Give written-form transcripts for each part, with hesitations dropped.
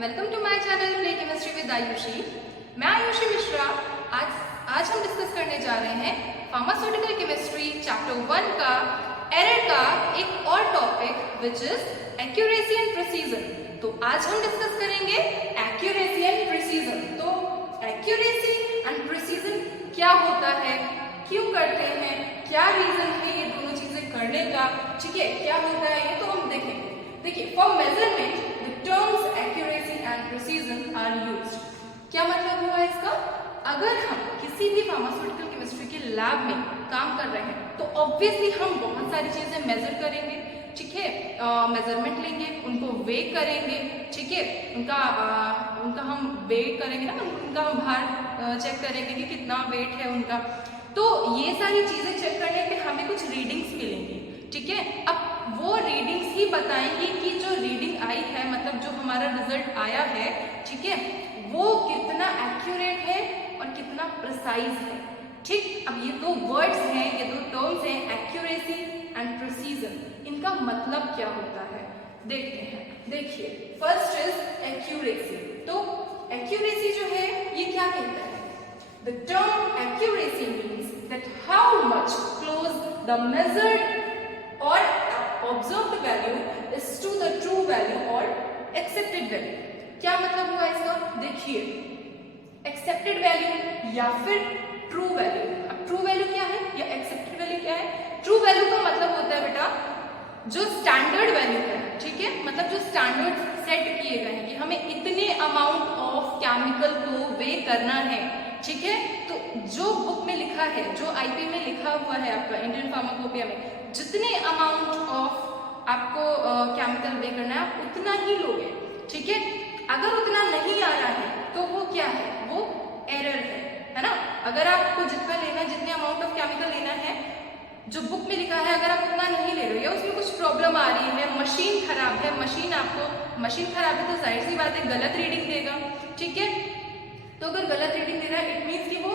Welcome to my channel play chemistry with Ayushi. मैं आयुषी मिश्रा। आज हम डिस्कस करने जा रहे हैं फार्मास्यूटिकल केमिस्ट्री चैप्टर 1 का एरर का एक और topic which is accuracy and precision. तो आज हम डिस्कस करेंगे एक्यूरेसी एंड प्रिसीजन। तो एक्यूरेसी एंड प्रिसीजन क्या होता है, क्यों करते हैं, क्या रीजन है ये दोनों चीजें करने का, ठीक है, क्या होता है ये तो हम देखेंगे। देखिए, for measurement the terms accuracy and precision are used. क्या मतलब हुआ इसका? अगर हम किसी भी फार्मास्यूटिकल केमिस्ट्री के लैब में काम कर रहे हैं तो ऑब्वियसली हम बहुत सारी चीजें मेजर करेंगे, ठीक है, मेजरमेंट लेंगे, उनको वे करेंगे, ठीक है, उनका हम वे करेंगे ना, उनका हम भार चेक करेंगे कि कितना वेट है उनका। तो ये सारी चीजें चेक करने पे हमें कुछ रीडिंग्स मिलेंगी, ठीक है। अब वो रीडिंग्स ही बताएंगी कि जो रीडिंग आई है, मतलब जो हमारा रिजल्ट आया है, ठीक है, वो कितना एक्यूरेट है और कितना प्रिसाइज है, ठीक। अब ये दो वर्ड्स हैं, ये दो टर्म्स हैं, एक्यूरेसी एंड प्रिसीजन। इनका मतलब क्या होता है देखते हैं। देखिए, फर्स्ट इज एक्यूरेसी। तो एक्यूरेसी जो है ये क्या कहता है? The term accuracy means that how much close the measured or observed value is to the true value or accepted value। क्या मतलब हुआ इसका? देखिए, accepted value या फिर true value। अब true value क्या है या accepted value क्या है? true value का मतलब होता है बेटा जो स्टैंडर्ड वैल्यू है, ठीक है, मतलब जो स्टैंडर्ड सेट किए गए हैं कि हमें इतने अमाउंट ऑफ केमिकल को वे करना है, ठीक है। तो जो बुक में लिखा है, जो आईपी में लिखा हुआ है आपका इंडियन फार्माकोपिया में, जितने अमाउंट ऑफ आपको केमिकल वे करना है आप उतना ही लोगे, ठीक है। अगर उतना नहीं आ रहा है तो वो क्या है? वो एरर है ना। अगर आपको जितना लेना है, जितने अमाउंट ऑफ केमिकल लेना है जो बुक में लिखा है, अगर आप उतना नहीं ले रहे हो या उसमें कुछ प्रॉब्लम आ रही है, मशीन खराब है, मशीन खराब है तो जाहिर सी बात है गलत रीडिंग देगा, ठीक है। तो अगर गलत रीडिंग दे रहा है इट मीन्स कि वो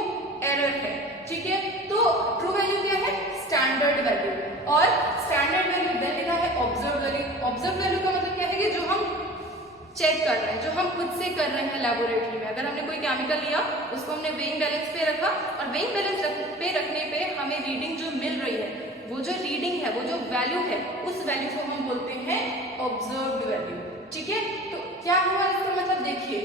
एरर है, ठीक है। तो ट्रू वैल्यू क्या है? Standard value. और स्टैंडर्ड वैल्यू देन लिखा है ऑब्जर्व वैल्यू। ऑब्जर्व वैल्यू का मतलब क्या है कि जो हम चेक कर रहे हैं, जो हम खुद से कर रहे हैं लेबोरेटरी में। अगर हमने कोई केमिकल लिया, उसको हमने वेइंग बैलेंस पे रखा और वेइंग बैलेंस पे रखने पे हमें रीडिंग जो मिल रही है, वो जो रीडिंग है, वो जो वैल्यू है, उस वैल्यू को हम बोलते हैं ऑब्जर्व्ड वैल्यू, ठीक है। तो क्या हुआ इसका मतलब? देखिए,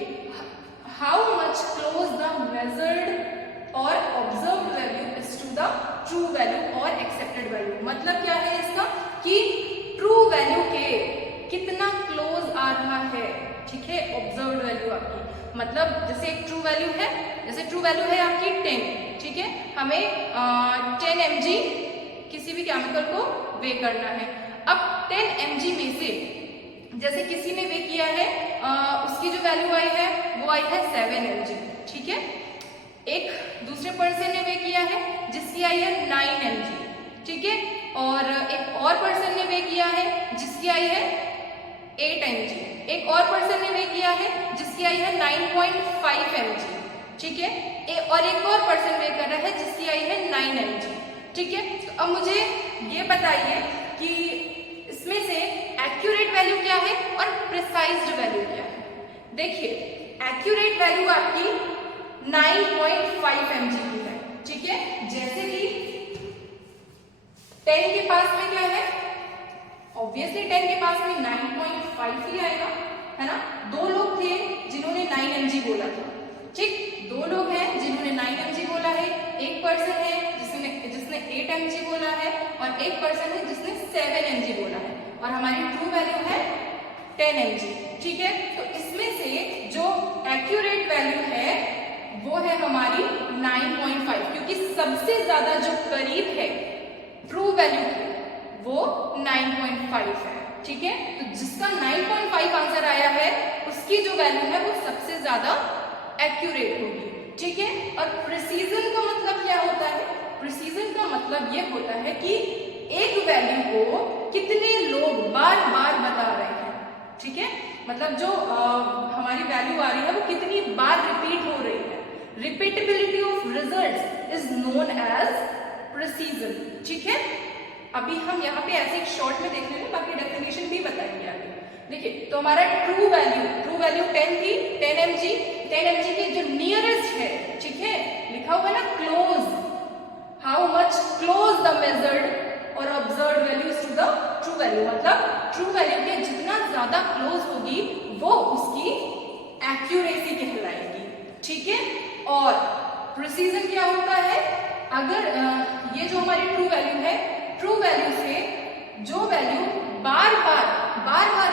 how much close the measured और observed value is to the true value और एक्सेप्टेड वैल्यू। मतलब क्या है इसका कि ट्रू वैल्यू के कितना क्लोज आ रहा है, ठीक है, ऑब्जर्व्ड वैल्यू आपकी। मतलब जैसे एक ट्रू वैल्यू है, जैसे ट्रू वैल्यू है आपकी 10, ठीक है, हमें 10 mg किसी भी केमिकल को वे करना है। अब 10 mg में से जैसे किसी ने वे किया है, उसकी जो वैल्यू आई है वो आई है 7 mg, ठीक है। एक दूसरे पर्सन ने वे किया है जिसकी आई है 9 mg, ठीक है। और एक और पर्सन ने वे किया है जिसकी आई है 8 mg। एक और पर्सन ने वे किया है जिसकी आई है 9.5 mg, ठीक है। और एक और पर्सन वे कर रहा है जिसकी आई है 9 mg, ठीक है। तो अब मुझे ये बताइए कि इसमें से एक्यूरेट वैल्यू क्या है और प्रिसाइज्ड वैल्यू क्या है? देखिए, एक्यूरेट वैल्यू आपकी 9.5 mg की है, ठीक है। जैसे कि 10 के पास में क्या है? ऑब्वियसली 10 के पास में 9.5 ही आएगा, है ना। दो लोग थे जिन्होंने 9 mg बोला था, ठीक, दो लोग हैं जिन्होंने 9 mg बोला है। एक पर्सन है जिसने 8 mg बोला है और एक पर्सन है जिसने 7 mg बोला है और हमारी ट्रू वैल्यू है 10 mg, ठीक है। तो इसमें से जो एक्यूरेट वैल्यू है वो है हमारी 9.5, क्योंकि सबसे ज्यादा जो करीब है ट्रू वैल्यू के वो 9.5 है, ठीक है। तो जिसका 9.5 आंसर आया है उसकी जो वैल्यू है वो सबसे ज्यादा एक्यूरेट होगी, ठीक है। और प्रिसीजन का मतलब क्या होता है? प्रिसीजन का मतलब ये होता है कि एक वैल्यू को कितने लोग बार बार बता रहे हैं, ठीक है। मतलब जो हमारी वैल्यू आ रही है वो कितनी बार रिपीट हो रही है। Repeatability of results is known as precision, ठीक है। अभी हम यहाँ पे ऐसे एक शॉर्ट में देख लेंगे, बाकी डेफिनेशन भी बताएंगे आगे। देखिए तो हमारा ट्रू वैल्यू 10 थी, 10 mg, 10 mg के जो नियरेस्ट है, ठीक है, लिखा हुआ है ना close, how much close the measured और observed values to the true value, मतलब ट्रू वैल्यू के जितना ज्यादा क्लोज होगी वो उसकी एक्यूरेसी कहलाएगी, ठीक है। और प्रिसीजन क्या होता है, अगर ये जो हमारी ट्रू वैल्यू है, ट्रू वैल्यू से जो वैल्यू बार बार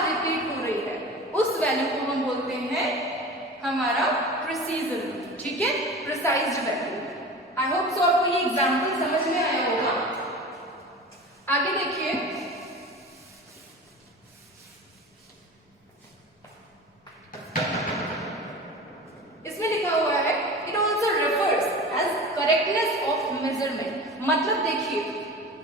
रिपीट हो रही है उस वैल्यू को हम बोलते हैं हमारा प्रिसीजन, ठीक है, precised value. I hope so आपको ये एग्जांपल समझ में आया होगा। आगे देखिए, इसमें लिखा हुआ है it also refers as correctness of measurement, मतलब देखिए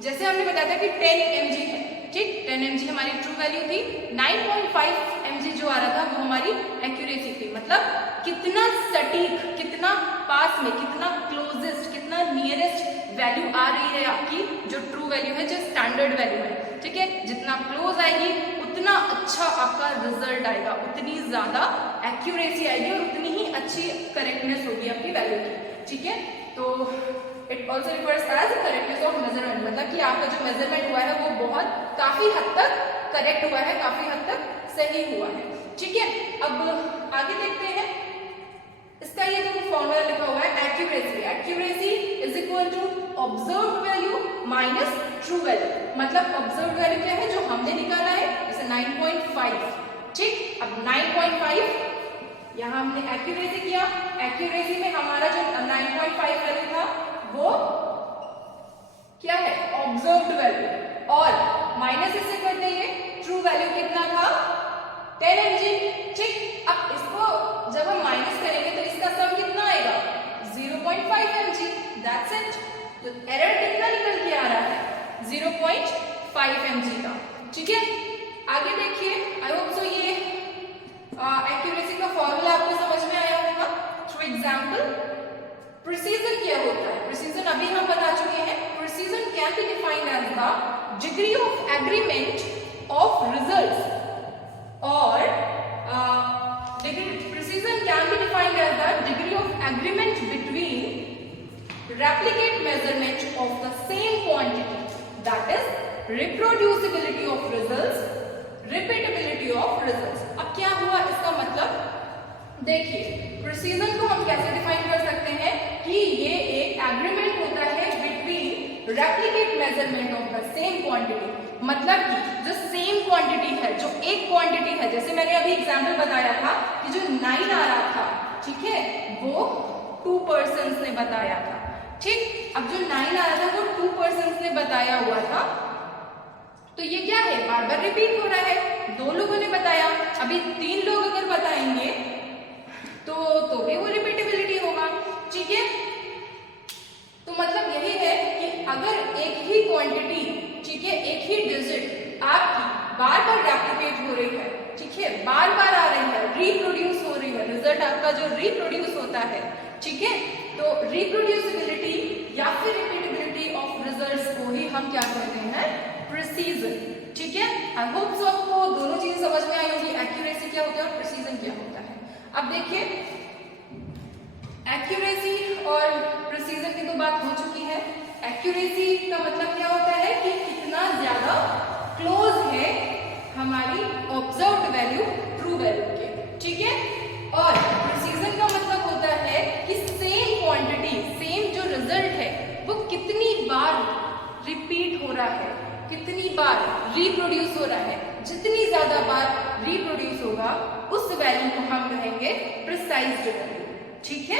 जैसे हमने बताया था कि 10 mg है, ठीक, 10 mg हमारी ट्रू वैल्यू थी, 9.5 mg जो आ रहा था वो हमारी एक्यूरेसी थी, मतलब कितना सटीक, कितना पास में, कितना क्लोजेस्ट, कितना नियरेस्ट वैल्यू आ रही है आपकी जो ट्रू वैल्यू है, जो स्टैंडर्ड वैल्यू है, ठीक है, जितना क्लोज आएगी उतना अच्छा आपका रिजल्ट आएगा, उतनी ज्यादा एक्यूरेसी आएगी और उतनी ही अच्छी करेक्टनेस होगी आपकी वैल्यू की, ठीक है। तो it also refers as correctness of measurement, मतलब कि आपका जो मेजरमेंट हुआ है वो बहुत काफी हद तक करेक्ट हुआ है, काफी हद तक सही हुआ है, ठीक है। अब आगे देखते हैं, इसका ये जो फॉर्मूला लिखा हुआ है accuracy is equal to observed value minus true value, मतलब ऑब्जर्व्ड वैल्यू क्या है जो हमने निकाला है, जैसे 9.5, ठीक, अब 9.5 यहाँ हमने एक्यूरेसी किया, एक्यूरेसी में हमारा जो 9.5 वैल्यू था वो क्या है, ऑब्जर्व्ड वैल्यू, और माइनस इससे कर देंगे ट्रू वैल्यू कितना था, 10 mg, ठीक। अब इसको जब हम माइनस करेंगे तो इसका सम कितना आएगा, 0.5 mg, दैट्स इट। तो एरर कितना निकल के आ रहा है, 0.5 mg का, ठीक है। आगे देखिए, आई होप सो ये एक्यूरेसी का फॉर्मूला आपको समझ में आया होगा थ्रू एग्जांपल। प्रिसीजन क्या होता है, प्रिसीजन अभी हम बता चुके हैं, precision can be defined as the degree of agreement of results, और precision can be defined as the degree of agreement between replicate measurement of the same quantity, that is reproducibility of results, repeatability of results। अब क्या हुआ, इसका मतलब देखिए precision को हम कैसे डिफाइन कर सकते हैं कि ये एक एग्रीमेंट होता है between replicate measurement of the same quantity, मतलब कि जो सेम क्वांटिटी है, जो एक क्वांटिटी है, जैसे मैंने अभी एग्जांपल बताया था कि जो 9 आ रहा था, ठीक है, वो 2 पर्सन्स ने बताया था, ठीक। अब जो 9 आ रहा था वो 2 पर्सन्स ने बताया हुआ था, तो ये क्या है, बार बार रिपीट हो रहा है, 2 लोगों ने बताया, अभी 3 लोग अगर बताएंगे तो भी वो रिपीटेबिलिटी होगा, ठीक है। तो मतलब यही है कि अगर एक ही क्वांटिटी, ठीक है, एक ही डिजिट आपकी बार बार रेप्लिकेट हो रही है, ठीक है, बार बार आ रही है, रिप्रोड्यूस हो रही है, रिजल्ट आपका जो रिप्रोड्यूस होता है, ठीक है, तो रिप्रोड्यूसिबिलिटी या फिर रिपीटेबिलिटी ऑफ रिजल्ट्स को ही हम क्या कहते हैं, प्रिसीजन, ठीक है। आई होप सो आपको दोनों चीजें समझ में आई होगी, एक्यूरेसी क्या होता है और प्रिसीजन क्या होता है। अब देखिए एक्यूरेसी और प्रिसीजन की तो बात हो चुकी है। एक्यूरेसी का मतलब क्या होता है कि कितना ज्यादा क्लोज है हमारी ऑब्जर्व्ड वैल्यू ट्रू वैल्यू के, ठीक है। और प्रिसीजन का मतलब होता है कि सेम क्वांटिटी, सेम जो रिजल्ट है वो कितनी बार रिपीट हो रहा है, कितनी बार रिप्रोड्यूस हो रहा है, जितनी ज्यादा बार रिप्रोड्यूस होगा उस वैल्यू को हम कहेंगे प्रिसाइज्ड वैल्यू, ठीक है।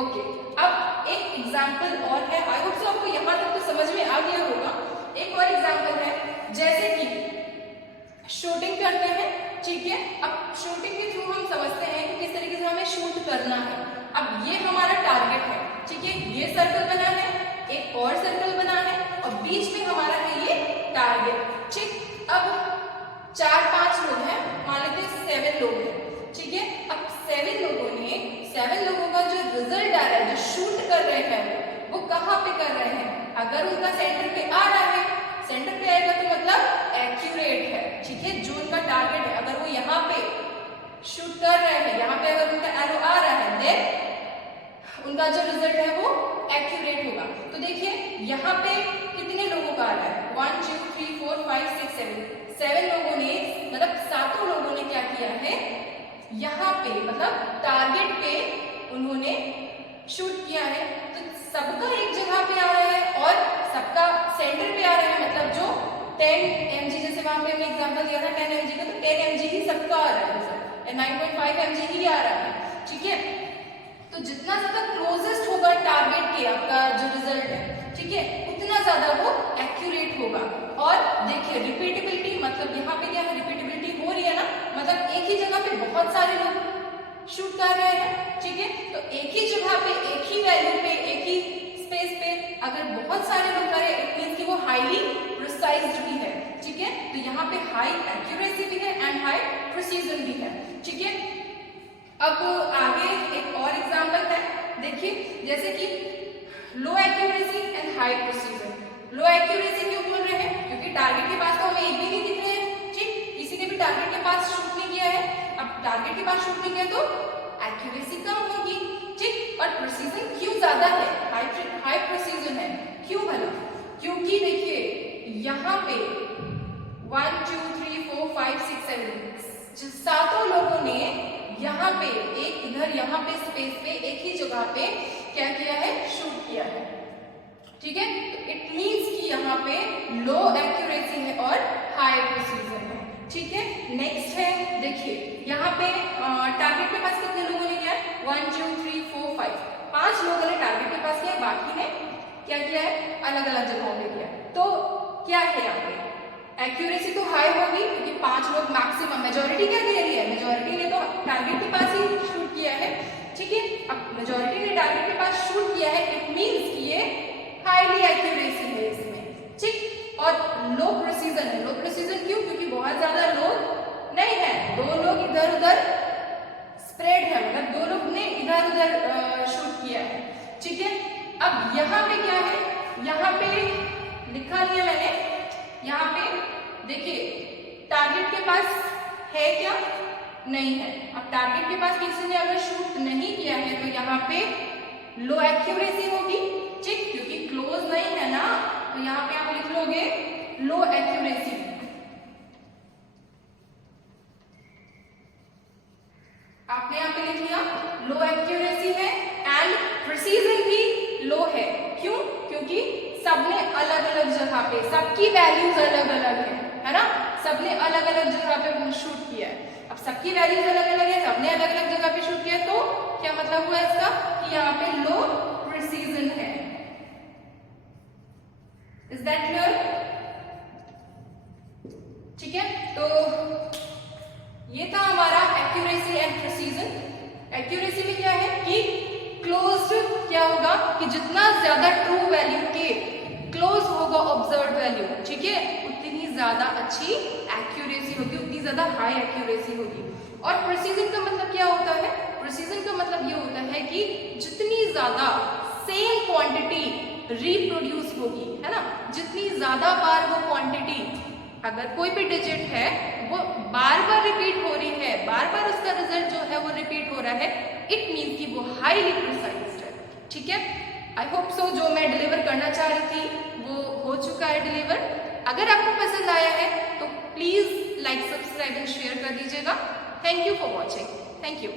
ओके, अब एक एग्जांपल और है, आई होप सो आपको यहां तक तो समझ में आ गया होगा। एक और एग्जांपल है, जैसे कि शूटिंग करते हैं, ठीक है। अब शूटिंग के थ्रू हम समझते हैं कि किस तरीके से हमें शूट करना है। अब ये हमारा टारगेट है, ठीक है, ये सर्कल बना है, एक और सर्कल बना है और बीच में हमारा है ये टारगेट, ठीक। अब 4-5 लोग हैं, मान लेते हैं 7 लोग हैं, ठीक है। अब 7 लोगों का जो रिजल्ट आ रहा है, जो शूट कर रहे हैं वो कहाँ पे कर रहे हैं, अगर उनका सेंटर पे आ रहा है, सेंटर पे आएगा तो मतलब एक्यूरेट है, ठीक है। जो उनका टारगेट है, अगर वो शूट कर रहे हैं, यहाँ पे अगर उनका एरो आ रहा है देन उनका जो रिजल्ट है वो एक्यूरेट होगा। तो देखिए यहाँ पे कितने लोगों का आ रहा है, 1 2 3 4 5 6 7 लोगों ने, मतलब 7 लोगों ने क्या किया है, यहाँ पे मतलब टारगेट पे उन्होंने शूट किया है। तो सबका एक जगह पे आ रहा है और सबका सेंटर पे आ रहा है, मतलब जो 10 mg, जैसे वहां पे हमने एग्जांपल दिया था 10 mg का, तो 10 mg ही सबका आ रहा है, 9.5 mg ही आ रहा है, ठीक है। तो जितना ज्यादा क्लोजेस्ट होगा टारगेट के आपका जो रिजल्ट है, ठीक है, उतना ज्यादा वो एक्यूरेट होगा। और देखिए रिपीटेबिलिटी, मतलब यहाँ पे क्या है, रिपीटेबिलिटी हो रही है ना, मतलब एक ही जगह पे बहुत सारे लोग शूट कर रहे हैं, ठीक है। तो एक ही जगह पे, एक ही वैल्यू पे, एक ही स्पेस पे अगर बहुत सारे लोग करें, इट मींस कि वो हाईली प्रिसाइज्ड भी है, ठीक है। तो यहाँ पे हाई एक्यूरेसी भी है एंड हाई प्रिसीजन भी है, ठीक है। अब आगे एक और एग्जांपल है, देखिए जैसे कि low accuracy and high precision. Low accuracy क्यों बोल रहे हैं, क्योंकि टारगेट के पास तो हमें एक भी नहीं दिख रहे हैं, ठीक, किसी ने भी टारगेट के पास शूट नहीं किया है। अब टारगेट के पास शूट नहीं किया तो एक्यूरेसी कम होगी, ठीक। और प्रिसीजन क्यों ज्यादा है, हाई प्रिसीजन है, क्यों भला, क्योंकि देखिए यहाँ पे 1 2 3 4 5 6 7 7 लोगों ने यहाँ पे एक इधर यहाँ पे स्पेस पे एक ही जगह पे क्या किया है, शूट किया है, ठीक है। इट मींस कि यहाँ पे लो एक्यूरेसी है और हाई प्रिसीजन है, ठीक है। नेक्स्ट है, देखिए यहाँ पे टारगेट के पास कितने लोगों ने किया, 1 2 3 4 5 5 लोगों ने टारगेट के पास किया, बाकी ने क्या किया है, अलग अलग जगहों पे किया। तो क्या है यहाँ पे, एक्यूरेसी तो हाई होगी क्योंकि 5 लोग मैक्सिमम, मेजोरिटी क्या दे रही है, मेजोरिटी ने तो टारगेट के पास ही शूट किया है, ठीक है। अब मेजोरिटी ने टारगेट के पास शूट किया है, इट मींस कि ये हाईली एक्यूरेसी है इसमें, ठीक। और लो प्रिसीजन है, लो प्रिसीजन क्यों, क्योंकि बहुत ज्यादा लोग नहीं है, 2 लोग इधर उधर स्प्रेड है, मतलब 2 लोग ने इधर उधर शूट किया है, ठीक है। अब यहाँ पे क्या है, यहाँ पे लिखा नहीं है मैंने, यहाँ पे देखिए टारगेट के पास है क्या, नहीं है। अब टारगेट के पास किसी ने अगर शूट नहीं किया है तो यहाँ पे लो एक्यूरेसी होगी, ठीक, क्योंकि क्लोज नहीं है ना, तो यहाँ पे आप लिख लोगे लो एक्यूरेसी। आपने यहाँ पे लिख लिया लो एक्यूरेसी है एंड प्रिसीजन भी लो है, क्यों, क्योंकि सबने अलग अलग जगह पे, सबकी वैल्यूज अलग अलग है ना, सबने अलग अलग जगह पे शूट किया है। अब सबकी वैल्यूज अलग अलग है, सबने अलग अलग जगह पे शूट किया, तो क्या मतलब हुआ इसका कि यहाँ पे लो प्रिसीजन है। इज दैट क्लियर, ठीक है। तो ये था हमारा एक्यूरेसी एंड प्रिसीजन। एक्यूरेसी में क्या है कि क्लोज्ड क्या होगा कि जितना ज्यादा ट्रू वैल्यू के क्लोज होगा ऑब्जर्व्ड वैल्यू, ठीक है, उतनी ज्यादा अच्छी एक्यूरेसी होगी, उतनी ज्यादा हाई एक्यूरेसी होगी। और प्रिसीजन का मतलब क्या होता है, प्रिसीजन का मतलब ये होता है कि जितनी ज्यादा सेम क्वांटिटी रिप्रोड्यूस होगी, है ना, जितनी ज्यादा बार वो क्वांटिटी, अगर कोई भी डिजिट है वो बार बार रिपीट हो रही है, बार बार उसका रिजल्ट जो है वो रिपीट हो रहा है, इट मीन्स कि वो हाईली प्रिसाइज्ड है, ठीक है। आई होप सो जो मैं डिलीवर करना चाह रही थी वो हो चुका है डिलीवर। अगर आपको पसंद आया है तो please like, subscribe and share कर दीजिएगा। Thank you for watching, thank you.